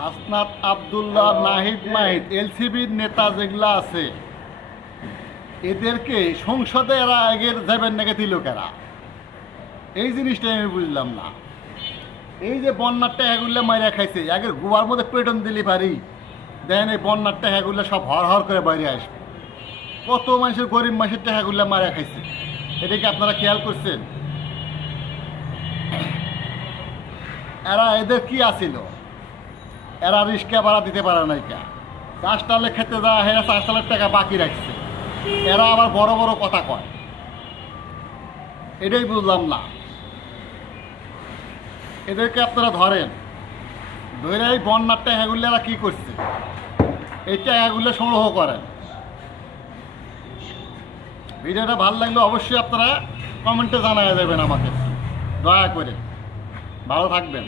হাসনাত আব্দুল্লাহ, নাহিদ মাহিদ, এলসিবির নেতা যেগুলা আছে এদেরকে সংসদে এরা আগের যাবেন নাকি দিল কেরা? এই জিনিসটাই আমি বুঝলাম না। এই যে বন্যার টাকাগুলো মাইরা খাইছে, আগের গোয়ার মধ্যে পেটন দিলি পারি দেন, এই বন্যার টাকাগুলো সব হর করে বাইরে আসবে। কত মানুষের গরিব মানুষের টাকাগুলো মারা খাইছে, এটা কি আপনারা খেয়াল করছেন? এদের কি আছিল? এরা রিক্সা ভাড়া দিতে পারে নাই কে? গাছ টালে খেতে যাওয়া হেরা 4 সালের টাকা বাকি রাখছে, এরা আবার বড় বড় কথা কয়। এটাই বুঝলাম না। এদেরকে আপনারা ধরেন, ধরে এই বন্যার টাকাগুলো এরা কী করছে, এই টাকাগুলো সংগ্রহ করেন। ভিডিওটা ভালো লাগলে অবশ্যই আপনারা কমেন্টে জানাই দেবেন আমাকে, দয়া করে। ভালো থাকবেন।